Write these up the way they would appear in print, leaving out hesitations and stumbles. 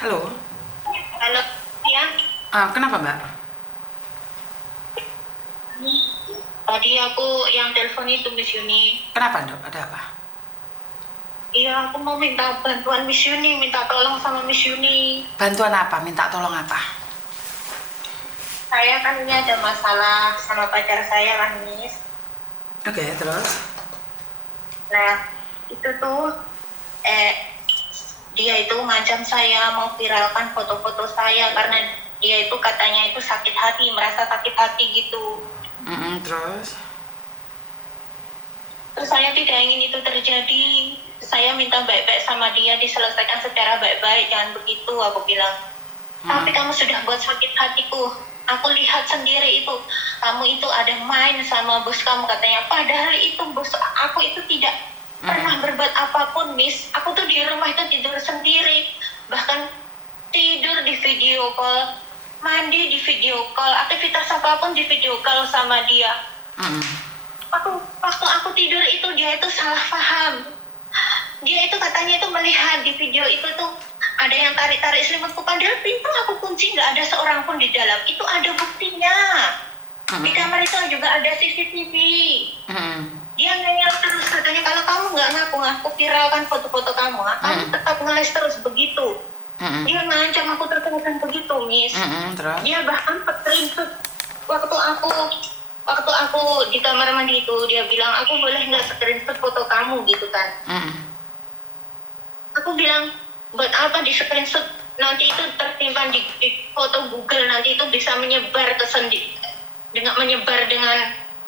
Halo, Halo, ya. kenapa Mbak? Tadi aku yang telepon itu Miss Yuni. Kenapa Dok? Ada apa? Iya, aku mau minta bantuan Miss Yuni, minta tolong sama Miss Yuni. Bantuan apa? Minta tolong apa? Saya kan ini ada masalah sama pacar saya kan, Miss. Oke, terus? Nah, itu tuh, dia itu ngancam saya mau viralkan foto-foto saya karena dia itu katanya itu sakit hati, merasa sakit hati gitu. Terus? Terus saya tidak ingin itu terjadi. Saya minta baik-baik sama dia, diselesaikan secara baik-baik, jangan begitu, aku bilang. Tapi kamu sudah buat sakit hatiku. Aku lihat sendiri itu, kamu itu ada main sama bos kamu katanya. Padahal itu bos aku itu tidak pernah berbuat apapun, Miss. Aku tuh di rumah itu tidur sendiri. Bahkan tidur di video call, mandi di video call, aktivitas apapun di video call sama dia. Waktu aku tidur itu dia itu salah paham. Dia itu katanya itu melihat di video itu tuh ada yang tarik-tarik selimutku, padahal pintu aku kunci, nggak ada seorang pun di dalam. Itu ada buktinya. Di kamar itu juga ada CCTV. Dia nanya terus katanya, kalau kamu nggak ngaku viralkan foto-foto kamu, kamu tetap ngeles terus begitu. Dia ngancam aku terus begitu, Miss. Terus? Dia bahkan screenshot waktu aku di kamar mandi itu, dia bilang, aku boleh nggak screenshot foto kamu gitu kan. Aku bilang, buat apa di screenshot, nanti itu tersimpan di foto Google, nanti itu bisa menyebar ke dengan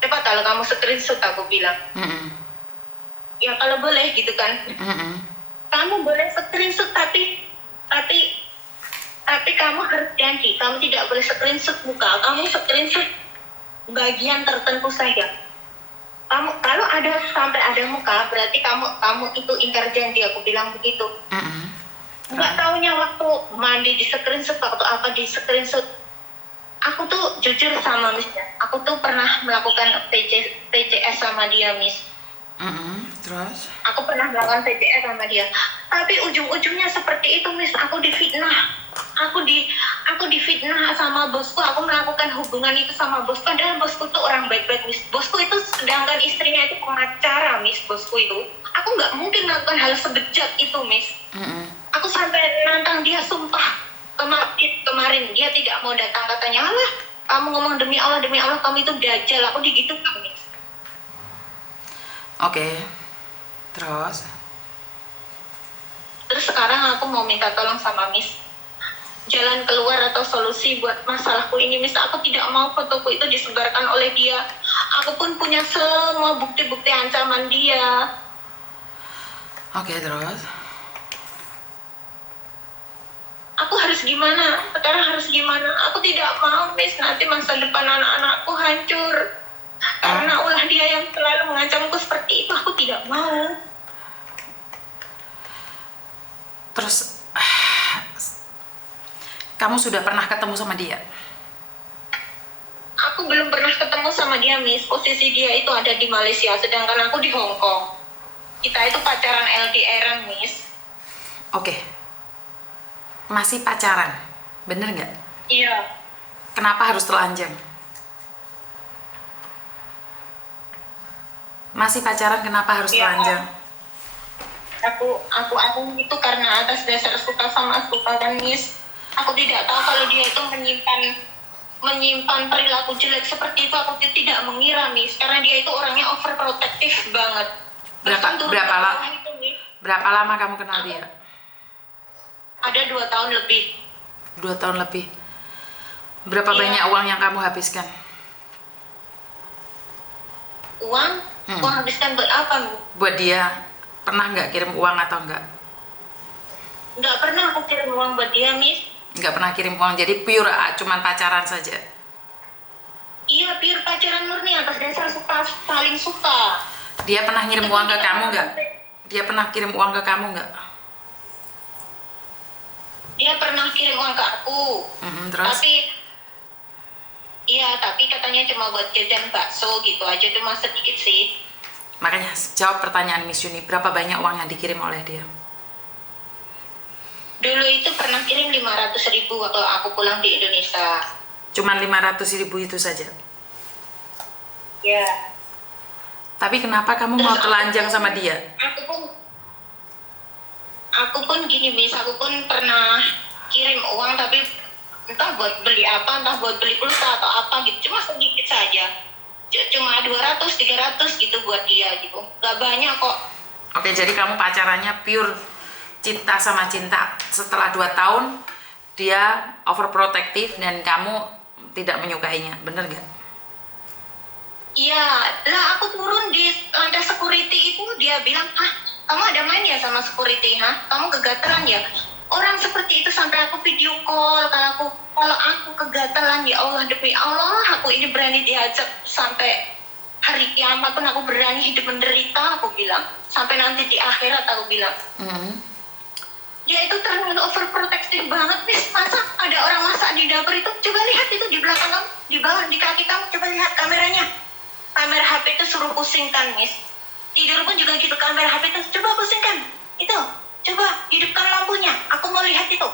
cepat kalau kamu screenshot, aku bilang. Ya kalau boleh gitu kan. Kamu boleh screenshot tapi kamu harus janji, kamu tidak boleh screenshot muka, kamu screenshot bagian tertentu saja. Kamu kalau sampai ada muka, berarti kamu itu ingkar janji, aku bilang begitu. Nggak taunya waktu mandi di screenshot, waktu apa di screenshot. Aku tuh jujur sama Miss, aku tuh pernah melakukan PCS sama dia, Miss. Terus? Aku pernah melakukan PCS sama dia, tapi ujung-ujungnya seperti itu, Miss. Aku difitnah. Aku difitnah sama bosku. Aku melakukan hubungan itu sama bosku. Padahal bosku tuh orang baik-baik, Miss. Bosku itu sedangkan istrinya itu pengacara, Miss. Bosku itu. Aku nggak mungkin melakukan hal sebejat itu, Miss. Aku sampai nantang dia, sumpah. Kemarin dia tidak mau datang, katanya, alah, kamu ngomong demi Allah, kamu itu dajjal. Aku digitukan, Miss. Oke. Terus? Terus sekarang aku mau minta tolong sama Miss, jalan keluar atau solusi buat masalahku ini, Miss. Aku tidak mau fotoku itu disebarkan oleh dia. Aku pun punya semua bukti-bukti ancaman dia. Oke, terus? Aku harus gimana? Sekarang harus gimana? Aku tidak mau, Miss, nanti masa depan anak-anakku hancur. Karena ulah dia yang selalu mengancamku seperti itu, aku tidak mau. Terus, kamu sudah pernah ketemu sama dia? Aku belum pernah ketemu sama dia, Miss. Posisi dia itu ada di Malaysia, sedangkan aku di Hong Kong. Kita itu pacaran LDR-an, Miss. Oke. Masih pacaran? Bener nggak? Iya. Kenapa harus telanjang? Masih pacaran, kenapa harus telanjang? Aku itu karena atas dasar suka sama suka kan, Miss. Aku tidak tahu kalau dia itu menyimpan perilaku jelek seperti itu. Aku tidak mengira, Miss, karena dia itu orangnya overprotective banget. Berapa lama kamu kenal dia? Ada 2 tahun lebih. 2 tahun lebih. Berapa Iya. banyak uang yang kamu habiskan? Uang? Uang habiskan buat apa, Miss? Buat dia, pernah nggak kirim uang atau enggak? Nggak pernah aku kirim uang buat dia, Miss. Nggak pernah kirim uang, jadi pure cuman pacaran saja? Iya, pure pacaran murni atas dasar saling suka. Dia pernah ngirim uang ke kamu nggak? Dia pernah kirim uang ke kamu nggak? Dia pernah kirim uang ke aku. Terus? Tapi katanya cuma buat jajan bakso gitu aja, cuma sedikit sih. Makanya jawab pertanyaan Miss Yuni, berapa banyak uang yang dikirim oleh dia? Dulu itu pernah kirim 500.000 waktu aku pulang di Indonesia. Cuman 500.000 itu saja. Ya. Tapi kenapa kamu Terus mau telanjang sama dia? Aku pun gini, Miss, aku pun pernah kirim uang tapi entah buat beli apa, entah buat beli pulsa atau apa gitu, cuma sedikit saja. Cuma 200-300 gitu buat dia gitu. Gak banyak kok. Oke, jadi kamu pacarannya pure cinta sama cinta. Setelah 2 tahun dia overprotective dan kamu tidak menyukainya, bener gak? Iya, lah aku turun di lantai security itu, dia bilang, kamu ada main ya sama security, kamu kegatelan ya? Orang seperti itu sampai aku video call, kalau aku kegatelan, ya Allah, demi Allah, aku ini berani diajak sampai hari kiamat pun aku berani hidup menderita, aku bilang. Sampai nanti di akhirat, aku bilang. Dia itu terlalu overprotective banget, Miss. Masa ada orang masak di dapur itu? Coba lihat itu di belakang kamu, di bawah, di kaki kamu, coba lihat kameranya. Kamera HP itu suruh pusingkan, Miss. Tidur pun juga gitu, kamera HP itu coba pusingkan. Itu, coba hidupkan lampunya. Aku mau lihat itu.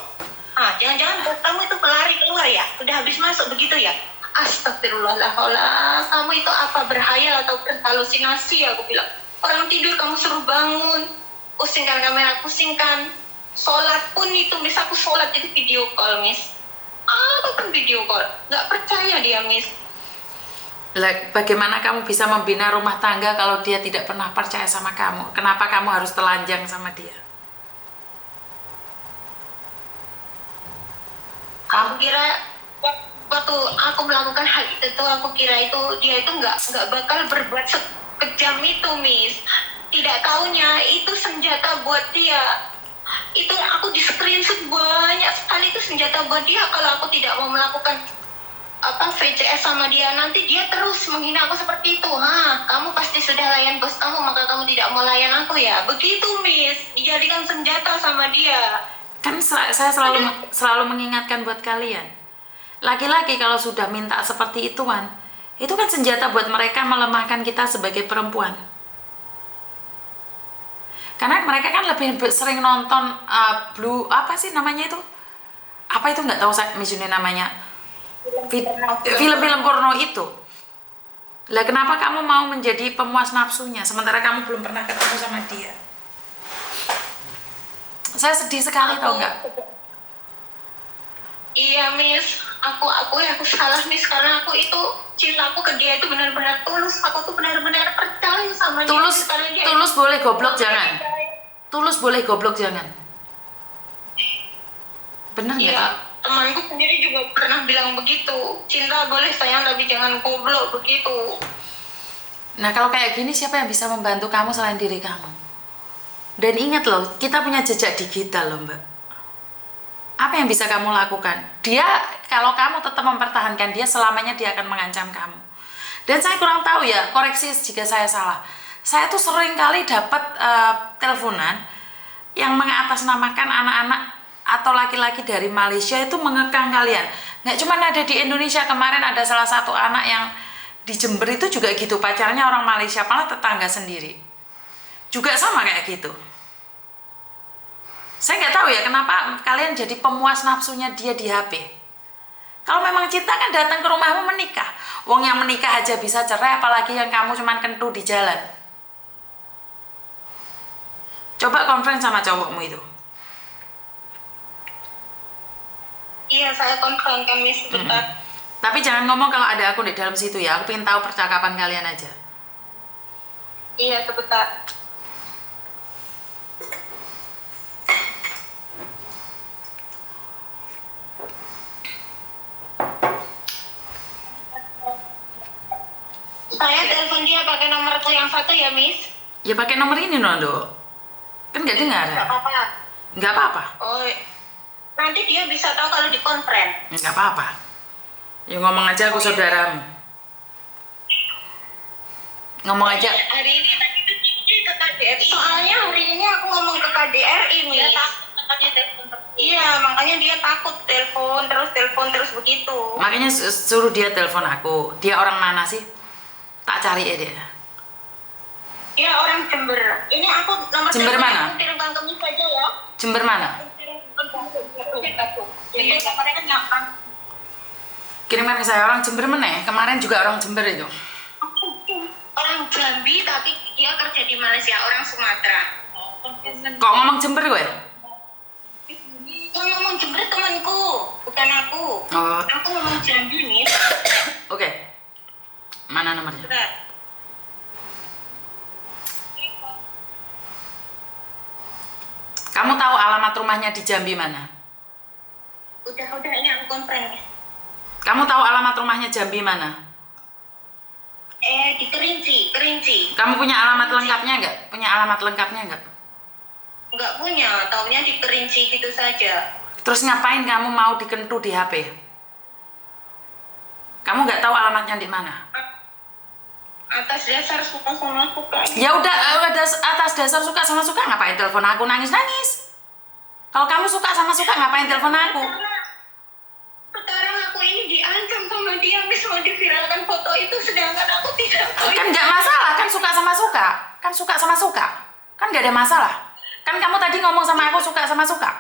Jangan-jangan kamu itu pelari keluar ya? Udah habis masuk begitu ya? Astagfirullahaladzim. Kamu itu apa, berhayal atau berhalusinasi? Aku bilang. Orang tidur kamu suruh bangun. Pusingkan kamera, pusingkan. Sholat pun itu, Miss. Aku sholat itu video call, Miss. Aku pun video call. Nggak percaya dia, Miss. Bagaimana kamu bisa membina rumah tangga kalau dia tidak pernah percaya sama kamu? Kenapa kamu harus telanjang sama dia? Aku kira waktu aku melakukan hal itu tuh, aku kira itu dia itu nggak bakal berbuat sekejam itu, Miss. Tidak taunya itu senjata buat dia. Itu aku di screenshot banyak sekali, itu senjata buat dia. Kalau aku tidak mau melakukan VCS sama dia, nanti dia terus menghina aku seperti itu. Kamu pasti sudah layan bos kamu, maka kamu tidak mau layan aku ya. Begitu, Miss. Dijadikan senjata sama dia. Kan saya selalu mengingatkan buat kalian. Laki-laki kalau sudah minta seperti itu kan senjata buat mereka melemahkan kita sebagai perempuan. Karena mereka kan lebih sering nonton blue, apa sih namanya itu? Apa itu, nggak tahu saya Mijune namanya. Film-film porno itu. Lah kenapa kamu mau menjadi pemuas nafsunya sementara kamu belum pernah ketemu sama dia? Saya sedih sekali, tau nggak? Iya, Miss. Aku salah, Miss, karena aku itu cintaku ke dia itu benar-benar tulus. Aku tuh benar-benar percaya sama dia. Tulus boleh, goblok jangan. Tulus boleh, goblok jangan. Benar nggak? Iya, temanku sendiri juga pernah bilang begitu. Cinta boleh sayang, tapi jangan goblok begitu. Nah, kalau kayak gini siapa yang bisa membantu kamu selain diri kamu? Dan ingat loh, kita punya jejak digital loh, Mbak. Apa yang bisa kamu lakukan? Kalau kamu tetap mempertahankan dia, selamanya dia akan mengancam kamu. Dan saya kurang tahu ya, koreksi jika saya salah. Saya tuh sering kali dapat teleponan yang mengatasnamakan anak-anak atau laki-laki dari Malaysia itu mengekang kalian. Nggak cuma ada di Indonesia, kemarin ada salah satu anak yang di Jember itu juga gitu, pacarnya orang Malaysia, malah tetangga sendiri. Juga sama kayak gitu. Saya nggak tahu ya kenapa kalian jadi pemuas nafsunya dia di HP. Kalau memang cinta kan datang ke rumahmu menikah. Wong yang menikah aja bisa cerai, apalagi yang kamu cuman kentu di jalan. Coba konferensi sama cowokmu itu. Iya, saya konfronkan, Miss, sebentar. Tapi jangan ngomong kalau ada aku di dalam situ ya. Aku pengen tahu percakapan kalian aja. Iya, sebentar. Saya telepon dia pakai nomorku yang satu ya, Miss. Ya pakai nomor ini Nondo. Kan nggak dengar. Nggak apa-apa. Nggak apa-apa. Oh, nanti dia bisa tahu kalau di konferen. Nggak apa-apa. Ya ngomong aja aku saudaramu. Ngomong aja. Hari ini tadi ke KDRI. Soalnya hari ini aku ngomong ke KDRI, Miss. Iya, makanya dia takut telepon terus begitu. Makanya suruh dia telepon aku. Dia orang mana sih? Tak cari ya dia. Iya, orang Jember. Ini aku nomor Jember mana? Aku kirimkan ke Miss aja ya. Jember mana? Ini kemarin kan Kirimkan ke saya orang Jember meneh. Kemarin juga orang Jember itu. orang Jambi tapi dia kerja di Malaysia, orang Sumatera. Kok ngomong Jember gue? Yang ngomong Jember temanku, bukan aku. Oh, Aku ngomong Jambi nih. oke. Mana nomornya? Berat. Kamu tahu alamat rumahnya di Jambi mana? Udah ini aku komplain. Kamu tahu alamat rumahnya Jambi mana? Di Kerinci. Kamu punya alamat lengkapnya nggak? Punya alamat lengkapnya nggak? Nggak punya, taunya di Kerinci gitu saja. Terus ngapain kamu mau dikentu di HP? Kamu nggak tahu alamatnya di mana? Atas dasar suka sama suka. Ya udah, atas dasar suka sama suka ngapain telepon aku nangis-nangis? Kalau kamu suka sama suka ngapain telepon aku? Sekarang aku ini diancam sama dia, Miss, mau diviralkan foto itu, sedangkan aku tidak tahu. Kan nggak masalah, kan suka sama suka. Kan suka sama suka. Kan nggak ada masalah. Kan kamu tadi ngomong sama aku suka sama suka.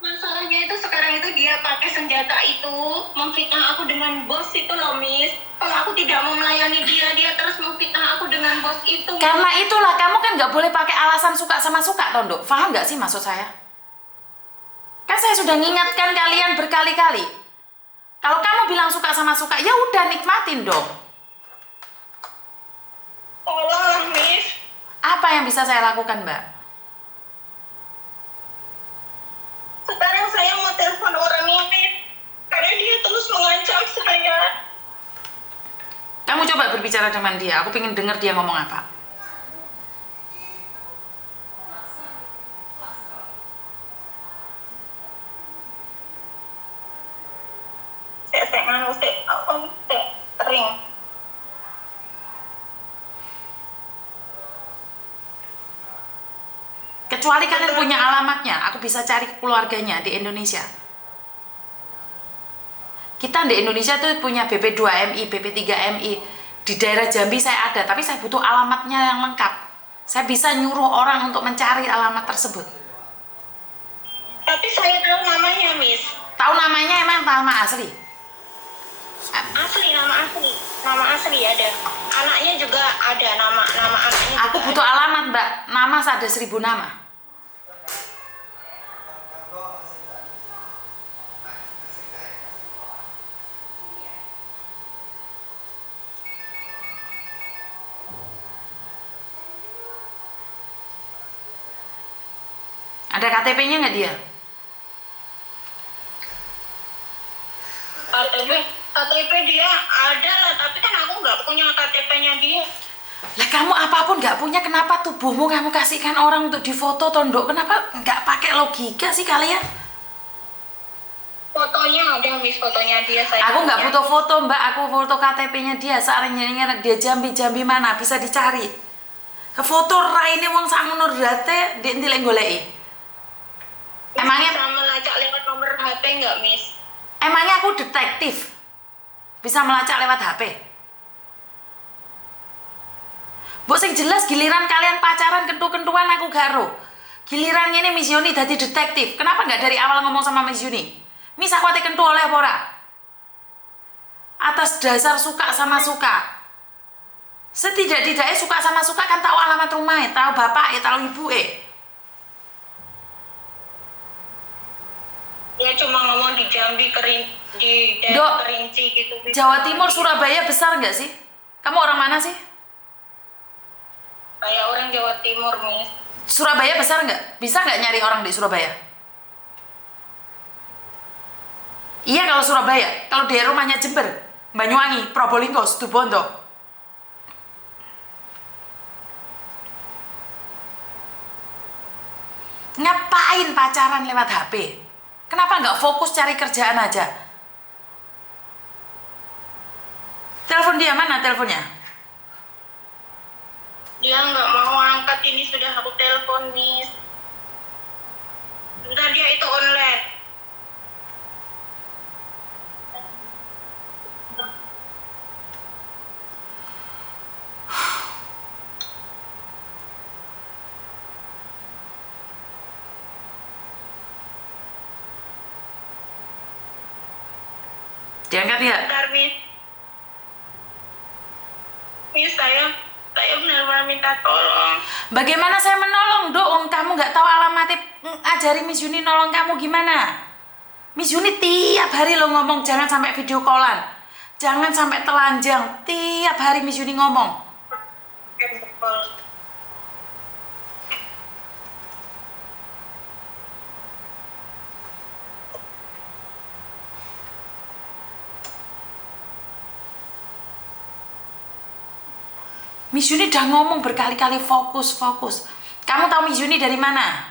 Masalahnya itu sekarang itu dia pakai senjata itu memfitnah aku dengan bos itu loh, Miss. Kalau aku tidak mau melayani dia terus memfitnah aku dengan bos itu. Karena itulah kamu kan nggak boleh pakai alasan suka sama suka, Tondo. Paham nggak sih maksud saya? Kan saya sudah ngingatkan kalian berkali-kali. Kalau kamu bilang suka sama suka, ya udah nikmatin dong. Tolonglah, Miss. Apa yang bisa saya lakukan, Mbak? Sekarang saya mau telepon orang ini karena dia terus mengancam saya. Kamu coba berbicara dengan dia. Aku pengen dengar dia ngomong apa. Saya kering. Kecuali kalian punya alamatnya, aku bisa cari keluarganya di Indonesia. Kita di Indonesia tuh punya BP2MI, BP3MI. Di daerah Jambi saya ada, tapi saya butuh alamatnya yang lengkap. Saya bisa nyuruh orang untuk mencari alamat tersebut. Tapi saya tahu namanya, Miss. Tahu namanya emang nama asli? Asli, nama asli ada. Anaknya juga ada nama anaknya. Aku juga butuh ada. alamat, Mbak. Nama ada 1000 nama. Ada KTP-nya nggak dia? KTP dia ada lah, tapi kan aku nggak punya KTP-nya dia. Lah kamu apapun nggak punya, kenapa tubuhmu kamu kasihkan orang untuk difoto, Tondo? Kenapa nggak pakai logika sih kalian? Fotonya ada, Miss, fotonya dia saya. Aku nggak punya. butuh foto, Mbak. Aku foto KTP-nya dia. Seandainya dia Jambi mana bisa dicari. Foto raine wong sakmono rate di ntilek goleki. Emangnya Bisa melacak lewat nomor HP nggak, Miss? Emangnya aku detektif? Bisa melacak lewat HP? Bu sing jelas giliran kalian pacaran kentu-kentuan aku garo. Giliran ini Miss Yuni dadi detektif. Kenapa nggak dari awal ngomong sama Miss Yuni? Miss aku ate kentu oleh apa ora? Atas dasar suka sama suka. Setidak-tidaknya suka sama suka kan tahu alamat rumahnya, tahu bapak tahu ibu Dia cuma ngomong di Jambi, di daerah Kerinci gitu. Jawa Timur, Surabaya besar nggak sih? Kamu orang mana sih? Kayak orang Jawa Timur, Miss. Surabaya besar nggak? Bisa nggak nyari orang di Surabaya? Iya kalau Surabaya. Kalau di rumahnya Jember, Banyuwangi, Probolinggo, Situbondo. Ngapain pacaran lewat HP? Kenapa nggak fokus cari kerjaan aja? Telepon dia mana teleponnya? Dia nggak mau angkat, ini sudah aku telepon, Miss. Entar dia itu online. Diangkat ya? Bentar, Miss. Miss, saya benar-benar minta tolong. Bagaimana saya menolong, Dok? Kamu nggak tahu alamatnya. Ajari Miss Yuni nolong kamu gimana. Miss Yuni tiap hari lo ngomong jangan sampai video callan. Jangan sampai telanjang. Tiap hari Miss Yuni ngomong. Miss Yuni udah ngomong berkali-kali fokus. Kamu tahu Miss Yuni dari mana?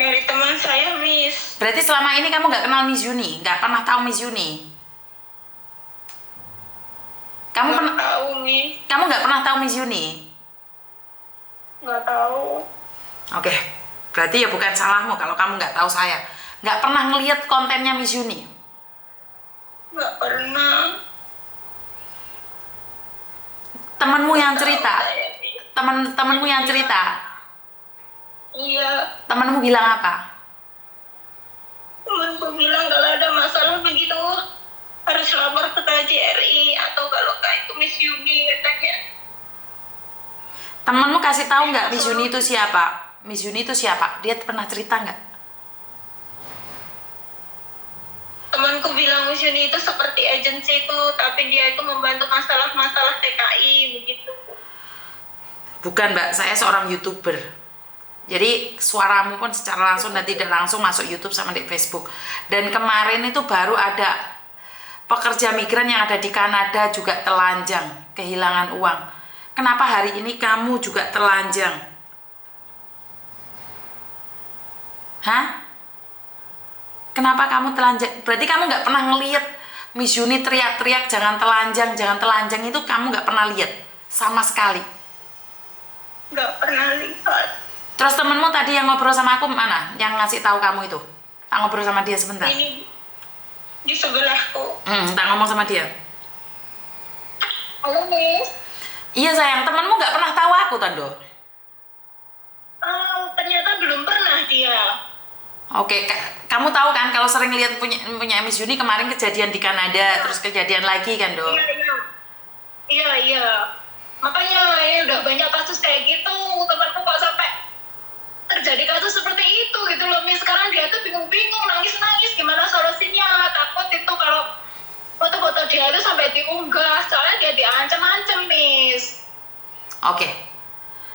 Dari teman saya, Miss. Berarti selama ini kamu nggak kenal Miss Yuni, nggak pernah tahu Miss Yuni. Kamu Nggak tahu, Miss. Kamu nggak pernah tahu Miss Yuni? Nggak tahu. Oke, berarti ya bukan salahmu kalau kamu nggak tahu saya. Nggak pernah ngelihat kontennya Miss Yuni. Nggak pernah. Temenmu yang cerita. Temenmu yang cerita. Iya. Temenmu bilang apa? Temanku bilang kalau ada masalah begitu harus lapor ke KJRI atau kalau kayak itu Miss Yuni katanya. Temenmu kasih tahu nggak Miss Yuni itu siapa? Miss Yuni itu siapa? Dia pernah cerita nggak? Temanku bilang Miss Yuni itu seperti agensi itu, tapi dia itu membantu masalah-masalah TKI begitu. Bukan Mbak, saya seorang YouTuber. Jadi suaramu pun secara langsung dan tidak langsung masuk YouTube sama di Facebook. Dan kemarin itu baru ada pekerja migran yang ada di Kanada juga telanjang, kehilangan uang. Kenapa hari ini kamu juga telanjang? Hah? Kenapa kamu telanjang? Berarti kamu nggak pernah ngeliat Miss Yuni teriak-teriak jangan telanjang itu kamu nggak pernah lihat sama sekali. Nggak pernah lihat. Terus temenmu tadi yang ngobrol sama aku mana? Yang ngasih tahu kamu itu? Tak ngobrol sama dia sebentar. Ini di sebelahku. Tak ngomong sama dia. Halo, Miss. Iya sayang, temenmu nggak pernah tahu aku Tando. Oh, ternyata belum pernah dia. Oke, kamu tahu kan kalau sering lihat punya Miss Yuni kemarin kejadian di Kanada, terus kejadian lagi kan, Dok? Iya. Makanya ya udah banyak kasus kayak gitu. Temanku kok sampai terjadi kasus seperti itu gitu loh, Miss. Sekarang dia tuh bingung-bingung, nangis-nangis. Gimana solusinya? Takut itu kalau foto-foto dia itu sampai diunggah. Soalnya dia diancam-ancam, Miss. Oke.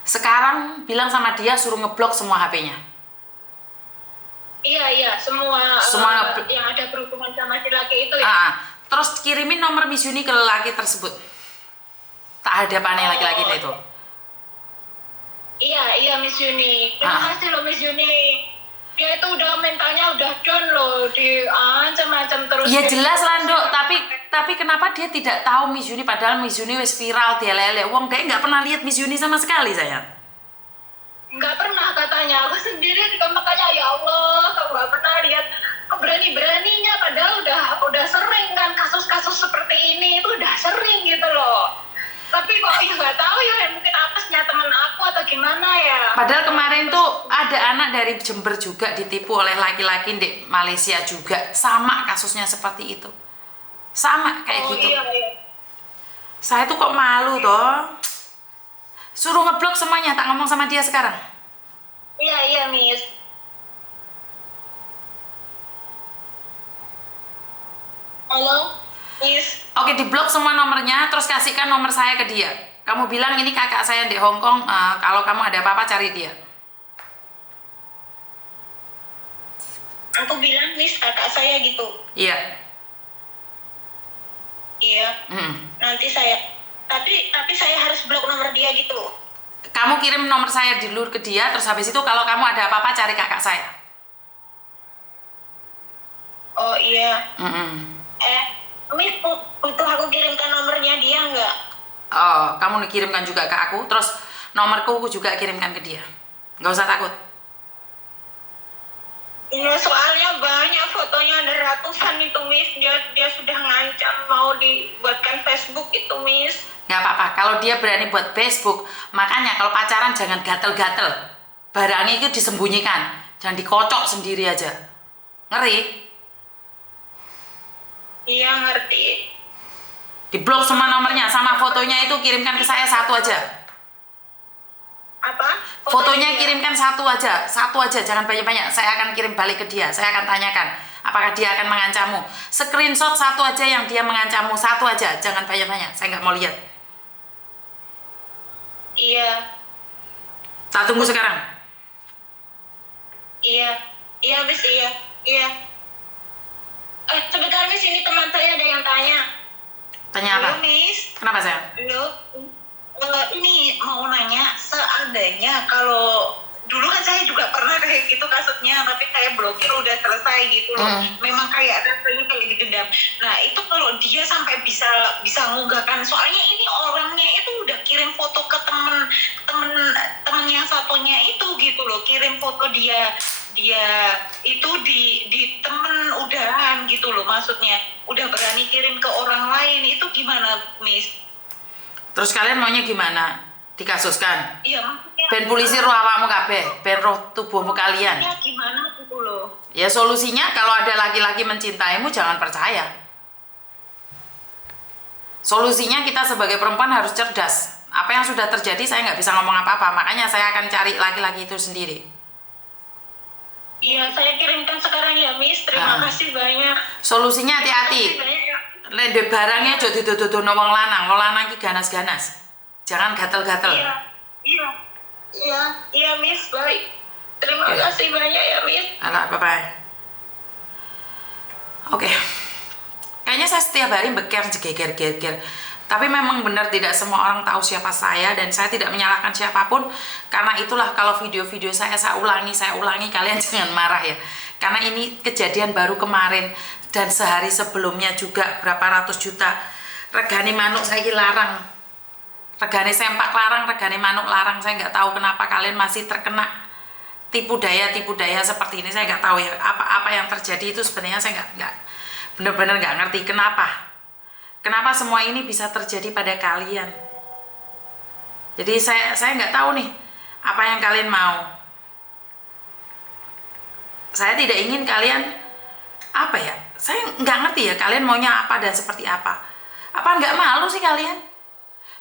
Sekarang bilang sama dia suruh ngeblok semua HP-nya. Iya, semua yang ada berhubungan sama si laki itu ya. Terus kirimin nomor Miss Yuni ke laki tersebut. Tak ada panik laki-laki itu. Iya Miss Yuni. Terima kasih loh Miss Yuni. Dia itu udah mentalnya udah down loh, diancam-ancam terus. Ya jelas lah, Dok. Tapi kenapa dia tidak tahu Miss Yuni padahal Miss Yuni wis viral dia lele. Wong dia nggak pernah lihat Miss Yuni sama sekali, sayang. Nggak pernah katanya. Aku sendiri juga makanya ya Allah, kamu nggak pernah lihat berani-beraninya padahal udah sering kan kasus-kasus seperti ini itu udah sering gitu loh. Tapi kok ya nggak tahu ya mungkin apesnya teman aku atau gimana ya. Padahal kemarin tuh ada anak dari Jember juga ditipu oleh laki-laki di Malaysia juga, sama kasusnya seperti itu, sama kayak gitu. Iya. Saya tuh kok malu toh. Suruh ngeblok semuanya, tak ngomong sama dia sekarang. Iya Miss. Halo Miss. Oke, diblok semua nomornya, terus kasihkan nomor saya ke dia. Kamu bilang ini kakak saya di Hong Kong, kalau kamu ada apa-apa cari dia. Aku bilang Miss kakak saya gitu. Iya. Nanti saya tapi saya harus blok nomor dia gitu. Kamu kirim nomor saya dulu ke dia, terus habis itu kalau kamu ada apa-apa cari kakak saya. Oh iya. Miss butuh aku kirimkan nomornya dia nggak? Oh, kamu kirimkan juga ke aku, terus nomorku aku juga kirimkan ke dia. Nggak usah takut. Iya, soalnya banyak fotonya, ada ratusan itu Miss. Dia sudah ngancam mau dibuatkan Facebook itu Miss. Nggak apa-apa, kalau dia berani buat Facebook, makanya kalau pacaran jangan gatel-gatel. Barangnya itu disembunyikan, jangan dikocok sendiri aja. Ngeri? Iya, ngerti. Diblok semua nomornya, sama fotonya itu kirimkan ke saya satu aja. Apa? Fotonya kirimkan satu aja, jangan banyak-banyak. Saya akan kirim balik ke dia, saya akan tanyakan apakah dia akan mengancammu. Screenshot satu aja yang dia mengancammu, satu aja, jangan banyak-banyak. Saya nggak mau lihat. Iya. Tak tunggu sekarang. Iya. Iya, Miss, iya. Iya. Sebentar, Miss, ini teman saya ada yang tanya. Tanya apa? Halo, Miss. Kenapa sayang? Halo. Ini mau nanya, seandainya kalau dulu kan saya juga pernah kayak gitu kasusnya, tapi saya blokir udah selesai gitu loh. Memang kayak rasanya kayak didendam. Nah itu kalau dia sampai bisa ngunggahkan, soalnya ini orangnya itu udah kirim foto ke temen yang satunya itu gitu loh, kirim foto dia itu di temen udahan gitu loh, maksudnya udah berani kirim ke orang lain. Itu gimana, Miss? Terus kalian maunya gimana? Dikasuskan? Iya, maksudnya Ben polisi roh awakmu kabeh, ben roh tubuhmu kalian. ya gimana gitu loh. Ya solusinya kalau ada laki-laki mencintaimu jangan percaya. Solusinya kita sebagai perempuan harus cerdas. Apa yang sudah terjadi saya nggak bisa ngomong apa-apa, makanya saya akan cari laki-laki itu sendiri. Iya, saya kirimkan sekarang ya, Miss. Terima kasih banyak. Solusinya hati-hati. Lende barangnya aja didodono wong lanang iki ganas-ganas. Jangan gatel-gatel. Iya, Miss, baik. Terima kasih banyak ya, Miss. Alah, bye-bye. Oke. Kayaknya saya setiap hari beker jegeger-geger. Tapi memang benar tidak semua orang tahu siapa saya, dan saya tidak menyalahkan siapapun. Karena itulah kalau video-video saya ulangi, kalian jangan marah ya. Karena ini kejadian baru kemarin, dan sehari sebelumnya juga berapa ratus juta. Regane manuk saya larang, regane sempak larang, regane manuk larang. Saya nggak tahu kenapa kalian masih terkena tipu daya seperti ini. Saya nggak tahu ya apa yang terjadi itu sebenarnya. Saya nggak benar-benar nggak ngerti kenapa semua ini bisa terjadi pada kalian. Jadi saya nggak tahu nih apa yang kalian mau. Saya tidak ingin kalian apa ya, saya nggak ngerti ya kalian maunya apa dan seperti apa. Apa nggak malu sih kalian?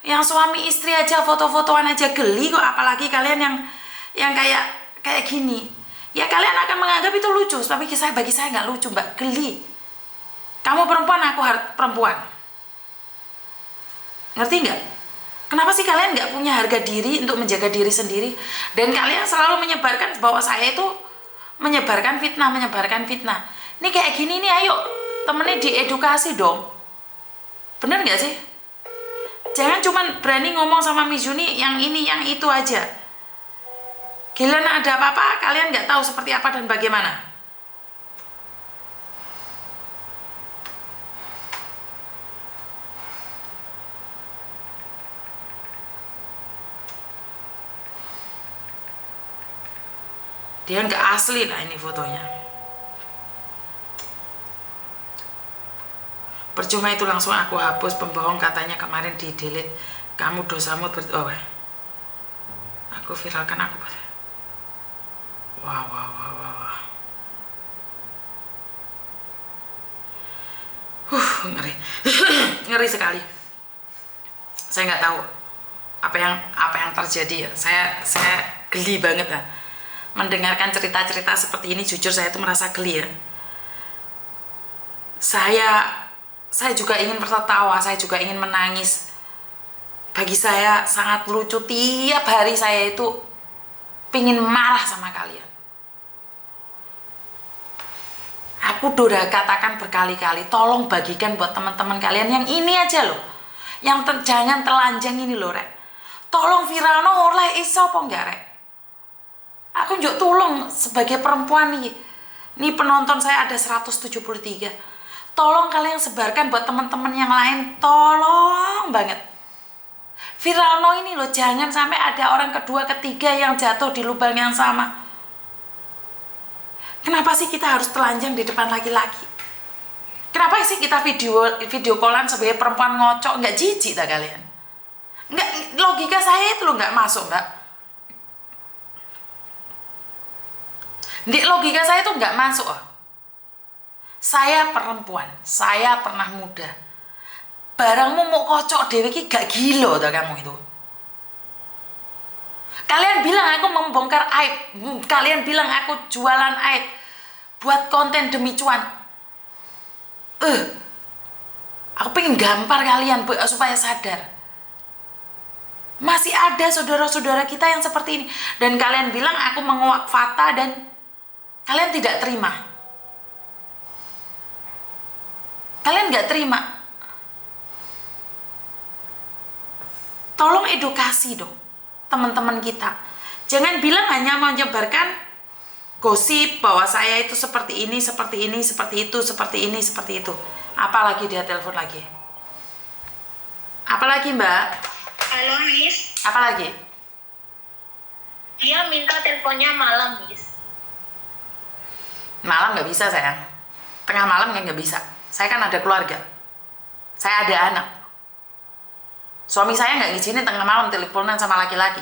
Yang suami istri aja foto-fotoan aja geli kok, apalagi kalian yang kayak gini. Ya kalian akan menganggap itu lucu, tapi bagi saya nggak lucu, Mbak. Geli. Kamu perempuan, aku perempuan. Ngerti nggak? Kenapa sih kalian nggak punya harga diri untuk menjaga diri sendiri? Dan kalian selalu menyebarkan bahwa saya itu menyebarkan fitnah. Ini kayak gini nih, ayo temennya diedukasi dong. Bener nggak sih? Jangan cuman berani ngomong sama Mizuni yang ini, yang itu aja. Giliran ada apa-apa, kalian nggak tahu seperti apa dan bagaimana. Dia nggak asli lah ini fotonya. Percuma itu, langsung aku hapus. Pembohong katanya kemarin di delete. Kamu dosamu aku viralkan aku. Wah. Ngeri. Ngeri sekali. Saya nggak tahu apa yang terjadi ya. Saya geli banget ya. Mendengarkan cerita-cerita seperti ini, jujur saya itu merasa geli ya. Saya juga ingin tertawa, saya juga ingin menangis. Bagi saya sangat lucu, tiap hari saya itu pingin marah sama kalian. Aku udah katakan berkali-kali, tolong bagikan buat teman-teman kalian yang ini aja loh. Yang jangan telanjang ini loh, Rek. Tolong viralno oleh iso apa enggak, Rek? Aku njuk tolong sebagai perempuan nih. Nih penonton saya ada 173. Tolong kalian sebarkan buat teman-teman yang lain. Tolong banget. Viralno ini loh, jangan sampai ada orang kedua, ketiga yang jatuh di lubang yang sama. Kenapa sih kita harus telanjang di depan laki-laki? Kenapa sih kita video callan sebagai perempuan ngocok? Nggak jijik tak kalian? Nggak, logika saya itu loh nggak masuk, Mbak. Di logika saya tuh nggak masuk. Saya perempuan, saya pernah muda. Barangmu mau kocok dewe ki gak gila ta kamu itu. Kalian bilang aku membongkar aib, kalian bilang aku jualan aib buat konten demi cuan. Aku pengen gampar kalian supaya sadar. Masih ada saudara-saudara kita yang seperti ini. Dan kalian bilang aku menguak fakta dan kalian tidak terima. Kalian gak terima. Tolong edukasi dong teman-teman kita. Jangan bilang hanya menyebarkan gosip bahwa saya itu seperti ini, seperti ini, seperti itu, seperti ini, seperti itu. Apalagi dia telepon lagi. Apalagi Mbak? Halo Miss. Apalagi? Dia minta teleponnya malam Miss. Malam nggak bisa sayang. Tengah malam nggak bisa. Saya kan ada keluarga. Saya ada anak. Suami saya nggak ngizinin tengah malam teleponan sama laki-laki.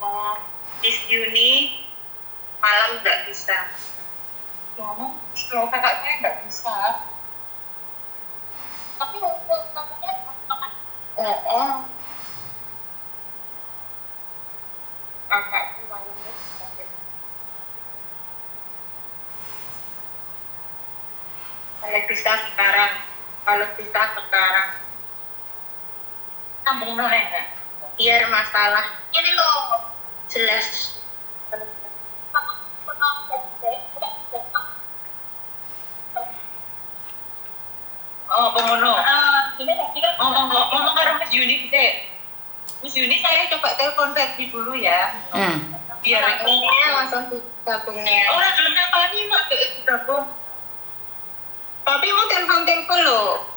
Oh, Miss Yuni malam nggak bisa. Kalau kakaknya nggak bisa. Tapi untuk kakaknya kakakku malamnya bisa. Kalau bisa sekarang Sambung noleng ya? biar masalah ini loh jelas. Oh, pemono. Ini kan Ngomong karo Miss Yuni bisa. Miss Yuni saya coba telepon versi dulu ya. Biar ini langsung gabungnya. orang belum nyapa nih mak gabung. Tapi mau telepon loh.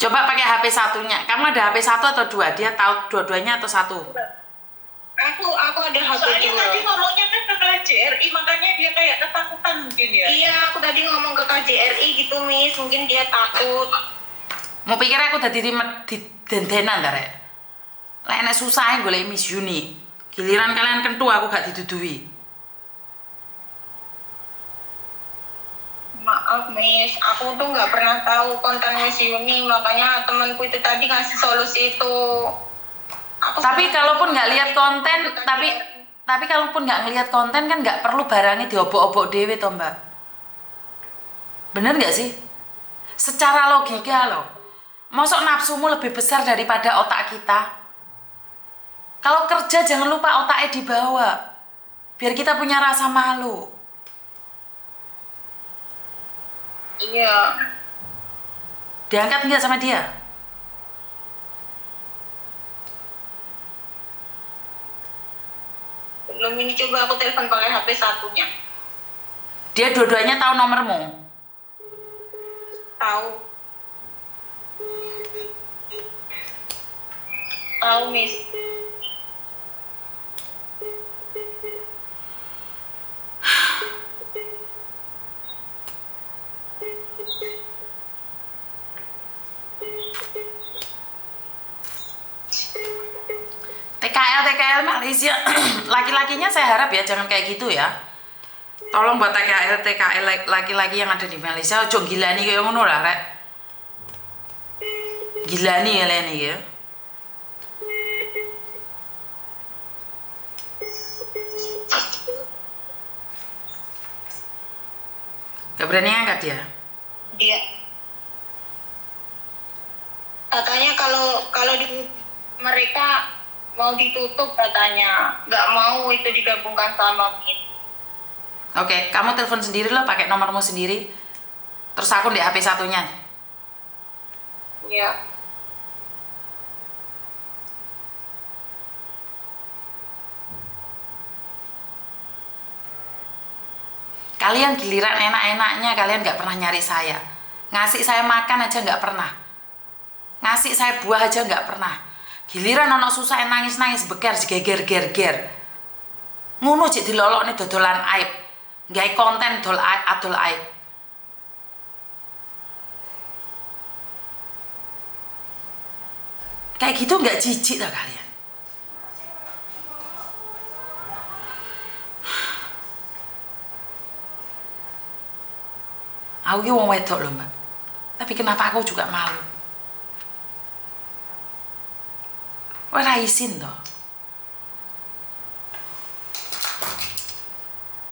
Coba pakai HP satunya. Kamu ada HP satu atau dua? Dia tahu dua-duanya atau satu? Aku ada HP Soalnya dua. tadi ngomongnya kan ke KJRI, makanya dia kayak ketakutan mungkin ya. Iya, aku tadi ngomong ke KJRI gitu Miss, mungkin dia takut. Mau pikir aku tadi di dendenan ta rek. Lah enek susahe golek Miss Yuni. Giliran kalian kentu aku gak didudui. Maaf Miss, aku tuh nggak pernah tahu konten Miss Yuni, makanya temanku itu tadi ngasih solusi itu. Tapi kalaupun nggak lihat konten, tapi kalaupun nggak ngelihat konten kan nggak perlu barangnya diobok-obok dewe toh Mbak. Bener nggak sih? Secara logika loh. Mosok nafsumu lebih besar daripada otak kita. Kalau kerja jangan lupa otaknya dibawa. Biar kita punya rasa malu. Iya. Diangkat nggak sama dia? Belum, ini coba aku telepon pakai HP satunya. Dia dua-duanya tahu nomormu. Tahu. Tahu Miss. TKL Malaysia. Laki-lakinya saya harap ya jangan kayak gitu ya. Tolong buat TKL laki-laki yang ada di Malaysia ojo gilani kayak ngono lah rek. Gilani ya leni ya. Gak berani angkat dia. Dia katanya kalau di mereka mau ditutup katanya, nggak mau itu digabungkan sama Miss. Oke, kamu telepon sendiri lah pakai nomormu sendiri. Terus aku di HP satunya. Iya. Kalian giliran enak-enaknya kalian nggak pernah nyari saya. Ngasih saya makan aja nggak pernah. Ngasih saya buah aja nggak pernah. Giliran ono susah nangis-nangis beker geger-ger. Ngono cek dilolokne dodolan aib. Gawe konten adol aib. Kayak gitu nggak jijik lah kalian. Aku ki wong wedok loh Mbak. Tapi kenapa aku juga malu? Ora izin toh.